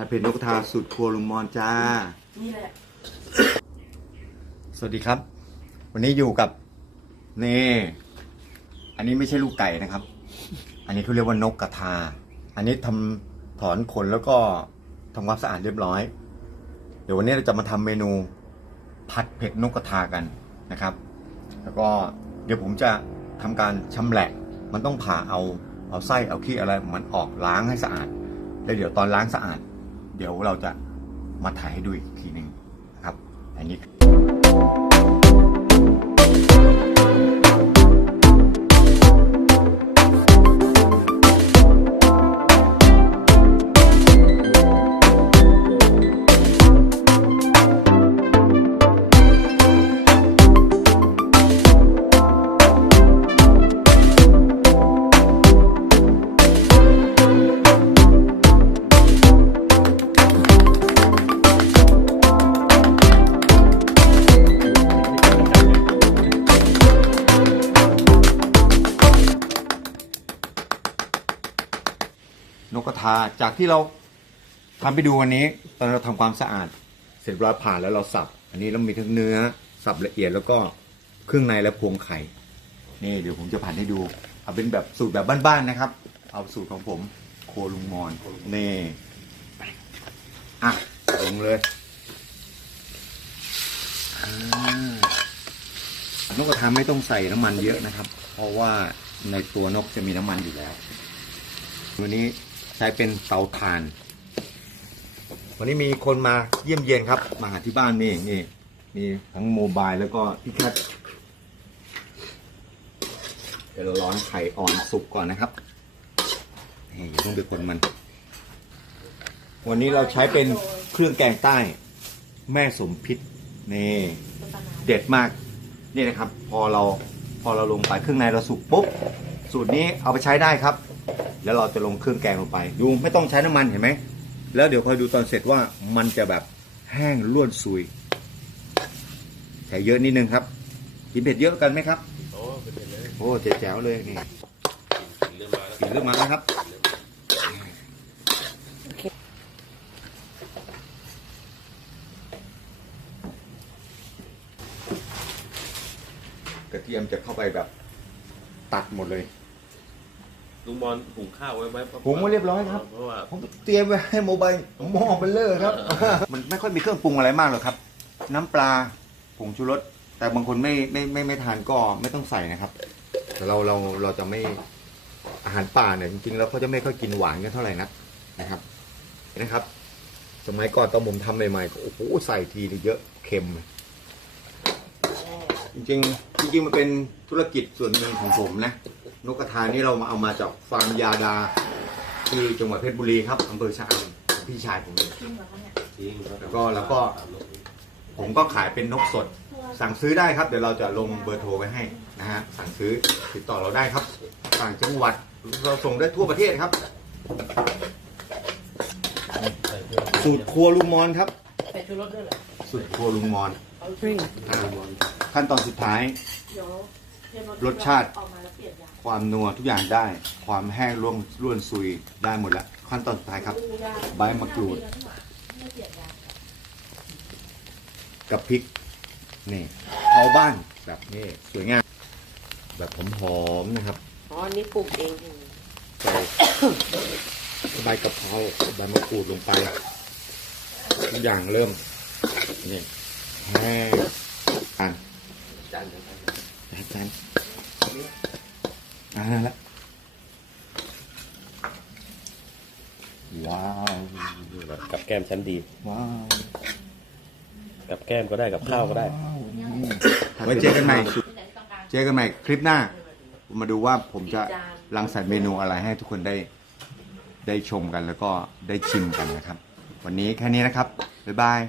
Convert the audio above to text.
ผัดเผ็ดนกกระทาสูตรครัวลุงมอนจ้า นี่แหละ สวัสดีครับ วันนี้อยู่กับนี่ อันนี้ไม่ใช่ลูกไก่นะครับ อันนี้เขาเรียกว่านกกระทา อันนี้ทำถอนขนแล้วก็ทำความสะอาดเรียบร้อย เดี๋ยววันนี้เราจะมาทำเมนู ผัดเผ็ดนกกระทากันนะครับ แล้วก็เดี๋ยวผมจะทำการชำแหละ มันต้องผ่าเอาเอาไส้เอาขี้อะไรมันออกล้างให้สะอาด แล้วเดี๋ยวตอนล้างสะอาด เดี๋ยวเราจะมาถ่ายให้ดูอีกทีหนึ่งนะครับ อันนี้ นกกระทาจากที่เราทำไปดูวันนี้ ตอนเราทำความสะอาด เสร็จเรียบร้อยผ่านแล้วเราสับ อันนี้เรามีทั้งเนื้อ สับละเอียดแล้วก็เครื่องในและพวงไข่นี่เดี๋ยวผมจะผัดให้ดู เอาเป็นแบบสูตรแบบบ้านๆนะครับ เอาสูตรของผม โคลุงมอนนี่อะลงเลยนกกระทาไม่ต้องใส่น้ำมันเยอะนะครับ เพราะว่าในตัวนกจะมีน้ำมันอยู่แล้ววันนี้ ใช้เป็นเตาถ่าน วันนี้มีคนมาเยี่ยมเยียนครับ มาหาที่บ้านนี่นี่มีทั้งโมบายแล้วก็พี่แคทเดี๋ยวเราร้อนไข่อ่อนสุกก่อนนะครับนี่อย่าต้องไปคนมัน วันนี้เราใช้เป็นเครื่องแกงใต้ แม่สมพิษนี่เด็ดมากนี่นะครับ พอเราพอเราลงไปเครื่องในเราสุกปุ๊บสูตรนี้เอาไปใช้ได้ครับ แล้วเราจะลงเครื่องแกงลงไปดูไม่ต้องใช้น้ำมันเห็นไหมแล้วเดี๋ยวคอยดูตอนเสร็จว่ามันจะแบบแห้งล้วนซุยใส่เยอะนิดนึงครับกินเผ็ดเยอะกันไหมครับโอ้เป็นไปเลยโอ้แจ๋วๆเลยนี่เรื่องมาแล้วสีเริ่มมาแล้วครับกระเทียมจะเข้าไปแบบตัดหมดเลย ลุงบอลหุงข้าวไว้ไหมหุงไว้เรียบร้อยครับ เพราะว่าผมเตรียมไว้ให้โมบายหม้อเบลเลอร์ครับ มันไม่ค่อยมีเครื่องปรุงอะไรมากหรอกครับ น้ำปลาผงชูรสแต่บางคนไม่ไม่ไม่ไม่ทานก็ไม่ต้องใส่นะครับ แต่เราเราเราจะไม่อาหารป่าเนี่ยจริงๆแล้วเขาจะไม่ค่อยกินหวานกันเท่าไหร่นักนะครับนะครับ สมัยก่อนตอนผมทำใหม่ๆก็โอ้โหใส่ทีนี่เยอะเค็มจริงๆจริงๆมันเป็นธุรกิจส่วนหนึ่งของผมนะ นกกระทานี่เรามาเอามาจากฟาร์มยาดา ที่จังหวัดเพชรบุรีครับอำเภอชะอำของพี่ชายผมเองจริงเหรอคะเนี่ยจริงแล้วก็แล้วก็ ผมก็ขายเป็นนกสด สั่งซื้อได้ครับ เดี๋ยวเราจะลงเบอร์โทรไว้ให้นะฮะ สั่งซื้อติดต่อเราได้ครับ ต่างจังหวัดเราส่งได้ทั่วประเทศครับ สูตรครัวลุงมอนครับ ใส่ชูรสด้วยเหรอสูตรครัวลุงมอนเอาจริงอ่าขั้นตอนสุดท้าย เดี๋ยวเทมรสชาติ ออกมา ความนัวทุกอย่างได้ ความแห้งร่วงร่วนซุยได้หมดแล้วขั้นตอนสุดท้ายครับดูยางใบมะกรูดไม่เปลี่ยนยางกับพริกนี่เผาบ้านแบบนี้สวยงามแบบหอมๆนะครับอ๋ออันนี้ปลูกเองใส่ใบกะเพราใบมะกรูดลงไปทุกอย่างเริ่มนี่แห้งอ่านจานเดียวกันจาน จานอ่านั่นละว้าวกับแก้มชั้นดี ว้าวกับแก้มก็ได้กับข้าวก็ได้ ไว้เจอกันใหม่ เจอกันใหม่คลิปหน้า มาดูว่าผมจะรังสรรค์เมนูอะไรให้ทุกคนได้ได้ชมกันแล้วก็ได้ชิมกันนะครับ วันนี้แค่นี้นะครับ บ๊ายบาย